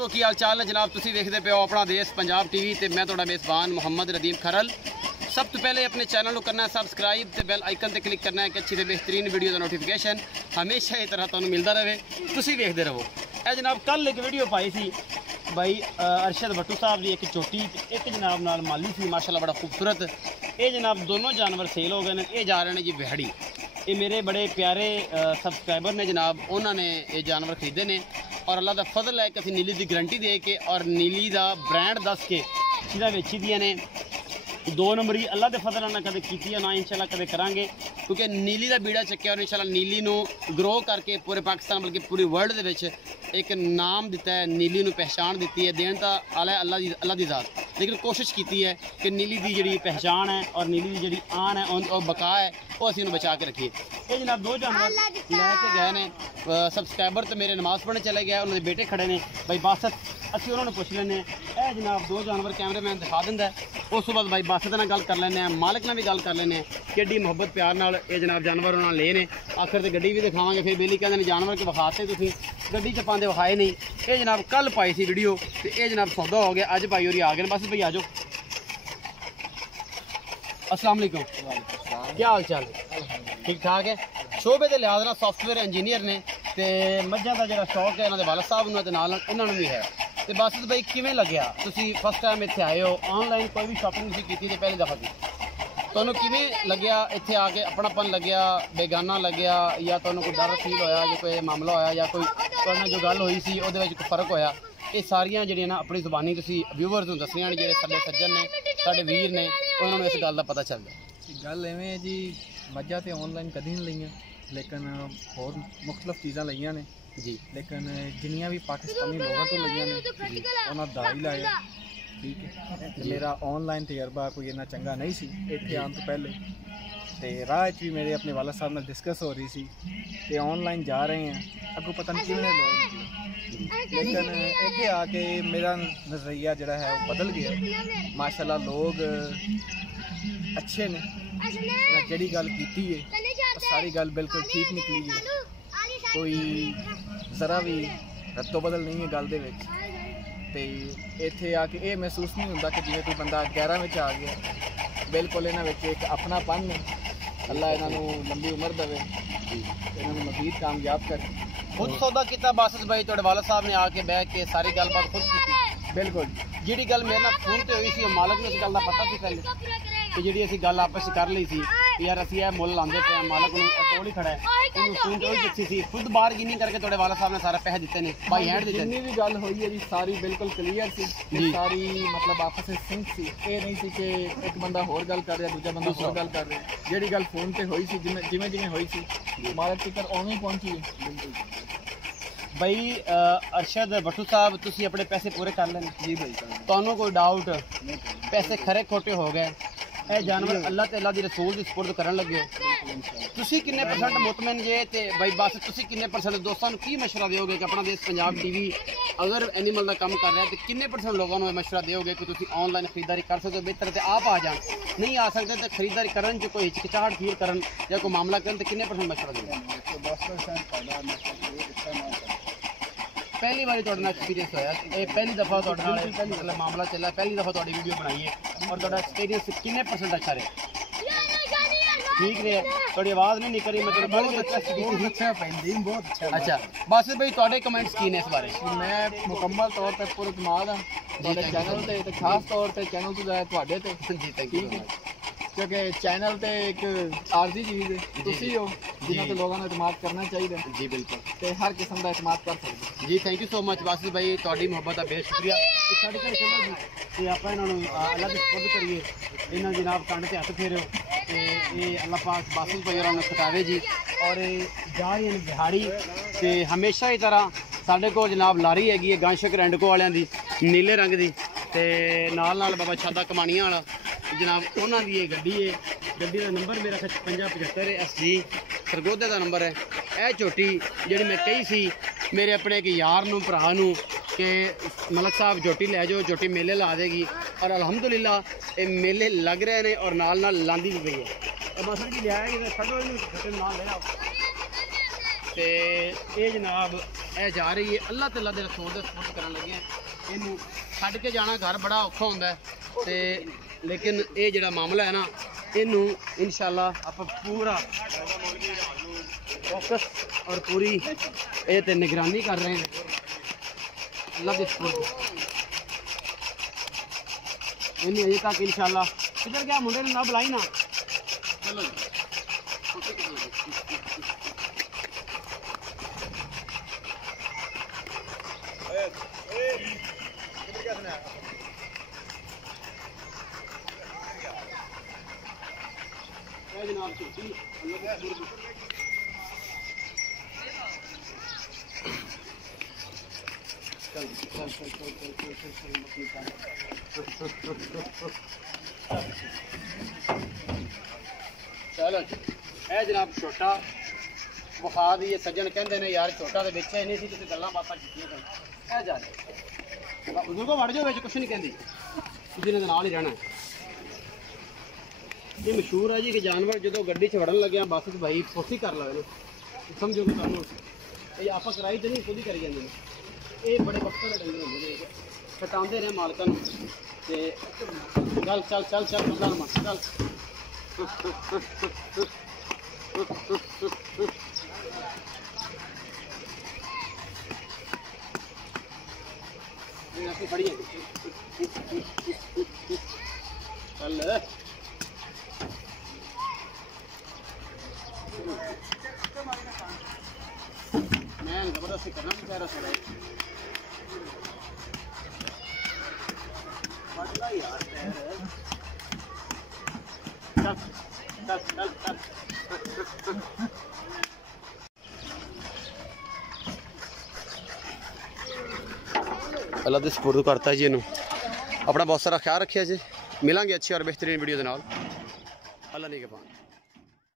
दोस्तों की हाल चाल है जनाब, तुसी देखते पे हो अपना देश पंजाब टीवी ते मैं थोड़ा मेज़बान मुहम्मद रदीम खरल। सब तो पहले अपने चैनल को करना है सबसक्राइब ते बेल आइकन ते क्लिक करना है कि अच्छी ते बेहतरीन वीडियो का नोटिफिकेशन हमेशा इस तरह तुहानू मिलता रहे, तुसी देखते रहो। ए जनाब कल एक वीडियो पाई सी भाई अरशद भट्टू साहब की, एक चोटी एक जनाब नाल माली सी माशाल्लाह बड़ा खूबसूरत। ये जनाब दोनों जानवर सेल हो गए हैं। ये जा रहे हैं जी बिहाड़ी। ये मेरे बड़े प्यारे सबसक्राइबर ने जनाब, उन्होंने ये जानवर खरीदे ने और अल्लाह का फजल है कि असीं नीली की गारंटी दे के और नीली का ब्रांड दस के चीज़ां वेची दियां ने। 2 नंबरी अल्लाह के फजल ना कदे की ना इंशाल्लाह कदे करांगे, क्योंकि नीली का बीड़ा चक्या और इंशाल्लाह नीली नू ग्रो करके पूरे पाकिस्तान बल्कि पूरी वर्ल्ड दे विच एक नाम दिता है, नीली नू पहचान दी है। देन तो अल्लाह की ज़ात, लेकिन कोशिश की है कि नीली की जी पहचान है और नीली की जी आन है और बका है वो असीं नूं बचा के रखिए। ये जनाब 2 जानवर लैके गए ने। सबसक्राइबर तो मेरे नमाज़ पढ़ने चले गए, उन्होंने बेटे खड़े ने भाई बासत, असीं उन्होंने पुछ लैने। ए जनाब 2 जानवर कैमरे मैन दिखा दिंदा है, उस तो बाद भाई बासत नाल गल कर लैने, मालिक नाल भी गल कर लैने कि मुहब्बत प्यार नाल ये जनाब जानवर उन्होंने ले ने। आखिर तो गड्डी भी दिखावांगे, फिर बेली कहते जानवर के विखाते तुसीं गड्डी च पांदे विखाए नहीं। ये जनाब कल पाई सी वीडियो तो ये जनाब सौदा हो गया, अज भाई होरी आ गए। बस भाई आ जाओ। अस्सलाम वालेकुम, क्या हाल चाल है? ठीक ठाक है। शोबे के लिहाज नाल सॉफ्टवेयर इंजीनियर ने ते मझां दा जिहड़ा शौक है इन्हां दे वालद साहब नूं ते नाल इन्हां नूं भी है। तो बस भाई किवें लग्या, तुसीं फर्स्ट टाइम इत्थे आए हो, ऑनलाइन कोई भी शॉपिंग नहीं कीती ते पहली दफ़ा की, तुहानूं किवें लग्या इत्थे आके? अपनापन लग्या, बेगाना लग्या, या तुहानूं कोई डर फील होया, जो कोई मामला होया या कोई तुहाडे नाल जो गल होई सी उहदे विच कोई फर्क होया? ये सारियां जिहड़ियां ना अपनी ज़ुबानी तुसीं व्यूअर्स नूं दस्सियां ने, जिहड़े साडे सज्जन ने साडे वीर ने, उन्हां नूं इस गल दा पता चलदा। गल इवें जी, मझां ते ऑनलाइन कदी नहीं लईआं, लेकिन होर मुख्तलिफ चीज़ां लईआं ने जी। लेकिन जिन्नियां भी पाकिस्तानी लोगों तो लईआं ने उन्हां दा ही लाया, ठीक है। मेरा ऑनलाइन तजर्बा कोई इन्ना चंगा नहीं सी इत्थे आने तो पहले। तो राह भी मेरे अपने वाला साहब नाल डिस्कस हो रही सी कि ऑनलाइन जा रहे हैं, अगों पता नहीं किवें लोग निकले, लेकिन इत्थे आके मेरा नज़रिया जिहड़ा है वो बदल गया। माशाल्लाह लोग अच्छे ने, जिहड़ी गल कीती है सारी गल बिल्कुल ठीक निकली है, कोई ज़रा भी रद्दो बदल नहीं है गल दे विच। ते इत्थे आके ये महसूस नहीं होंदा कि जिवें कोई बंदा गैरां विच आ गया। बिल्कुल इन्हां विच एक अपनापन है। अल्लाह इन्हां नूं लंबी उम्र देवे, इन्हां नूं मज़ीद कामयाब करे। खुद सौदा किया बासत भाई, तुहाडे वाला साहब ने आके बह के सारी गलबात खुद की? बिल्कुल। जिहड़ी गल मेरे नाल फोन ते हुई सी, मालिक ने इस गल दा पता सी पहले कि जिहड़ी असीं गल आपस च कर लई सी यार असीं यह मुल लांदे पे, मालिक नूं कोल ही खड़ा है, इन्हूं फोन ते हुई दित्ती सी, खुद बारगेनिंग करके तुहाडे वाला साहब ने सारे पैसे दित्ते ने, बाई हैंड दित्ते। जिन्नी भी गल होई है जी सारी बिल्कुल क्लीयर सी, सारी मतलब आपस में सिंक सी। ये नहीं सी कि एक बंदा होर गल कर रहा दूजा बंदा होर गल कर रहा। जिहड़ी गल फोन पे होई सी, जिवें जिवें होई सी मालिक तिकर उवें ही पहुंची है। बिल्कुल भाई अरशद भट्टू साहब, तुसीं अपने पैसे पूरे कर लेने जी भाई, तुहानूं कोई डाउट पैसे खरे खोटे हो गए? ये जानवर अल्लाह ते अल्लाह दी रसूल दी सपुर्द करन लगे हो, तुसीं किन्ने परसेंट मुतमिन जे? ते भाई बस तुसीं किन्ने परसेंट दोस्तों की मशवरा दोगे कि अपना देश पंजाब टीवी अगर एनिमल का काम कर रहा है तो किन्ने परसेंट लोगों को मशवरा दोगे कि तुसीं ऑनलाइन खरीदारी कर सकते हो? बेहतर तो आप आ जान, नहीं आ सकते तो खरीदारी करन जो कोई हिचकिचाहट फील करन या कोई मामला करन तो किन्ने परसेंट मशवरा दोगे? पहली बार तुहाडे नाल एक्सपीरियंस होया, ये पहली दफ़ा तुहाडे नाल मतलब मामला चला, पहली दफ़ा तुहाडी वीडियो बनाई है और तुहाडा एक्सपीरियंस किन्ने परसेंट अच्छा रहा? ठीक रहा? तुहाडी आवाज़ नहीं निकल रही, मतलब बहुत अच्छा बहुत अच्छा। अच्छा बस भाई तुहाडे कमेंट्स की ने इस बारे? मैं मुकम्मल तौर पर पूरे इतमाद हाँ तुहाडे चैनल ते खास तौर पर चैनल तो ज़्यादा तुहाडे ते जी, ठीक है, क्योंकि चैनल तो एक आर्जी चीज़ है, तुसी हो जिन्हों तो लोगों ने इतमाद करना चाहिए जी। बिल्कुल, तो हर किस्म का इतमाद कर सकते जी। Thank you so much Basit भाई, तुहाडी मुहब्बत का बेहद शुक्रिया। साढ़े घर चलो जी, आप इन्होंने अल्लाह की सपुर्द करिए, इन्होंने जनाब कंड से हथ फेरो तो ये अल्लाह पाक बासित भाई उन्होंने खटावे जी। और जा रही है बिहाड़ी तो हमेशा ही तरह साढ़े को जनाब लारी हैगी है गांशक रेंडको वालियां दी नीले रंग की, तो नाल बाबा छादा कमानिया वाला जनाब उन्हों की गड्डी है। गड्डी का नंबर मेरा 5075 है, SG सरगोधे का नंबर है। यह झोटी जी मैं कही सी मेरे अपने एक यार नूं भरा नूं कि मलक साहब झोटी लै जाओ, झोटी मेले ला देगी, और अलहमदुलिल्लाह ये मेले लग रहे हैं और नाल नाल लांदी भी गई है। और मसल जी लिया कि खड़ो नाल ले आओ। तो ये जनाब ਇਹ ਜਾ ਰਹੀ ਹੈ अल्लाह तआला के रसूल के सपोर्ट करन लगे इनू छड्ड के जाना घर बड़ा औखा होंदा है ते लेकिन ये जिहड़ा मामला है ना इनू इंशाअल्लाह आप पूरा फोकस और पूरी ये ते निगरानी कर रहे हैं अल्लाह के सपोर्ट इन्हें अजे तक इंशाअल्लाह किधर गया मुंडे ने ना बुलाई ना चलो जनाब चल चल चल चल चल चल चल चलो है जनाब छोटा विखा दी सज्जन कहते हैं यार छोटा तो बेचा ही नहीं सी किसी गल्लां बातां कीतियां है जा बुजुर्गों वड़ जाओ कुछ नहीं कहती जिन्हें नाल ही रहना ये मशहूर है जी कि जानवर जो गड्डी च वड़न लगे बस भाई फोसी कर लगे समझो कि तुम आप कराई तो नहीं खुद ही करी जाते ये बड़े वक्त के डंगर होंगे खटाते रहे मालकों चल चल चल चल चल चल फड़ी चल मैं जबरदस्ती करना बेचारा सर यार चल चल चल चल अल्लाह के सपुर्द करता जी इनू अपना बहुत सारा ख्याल रखिए जी मिलेंगे अच्छी और बेहतरीन वीडियो के नाल अल्लाह नहीं के पान।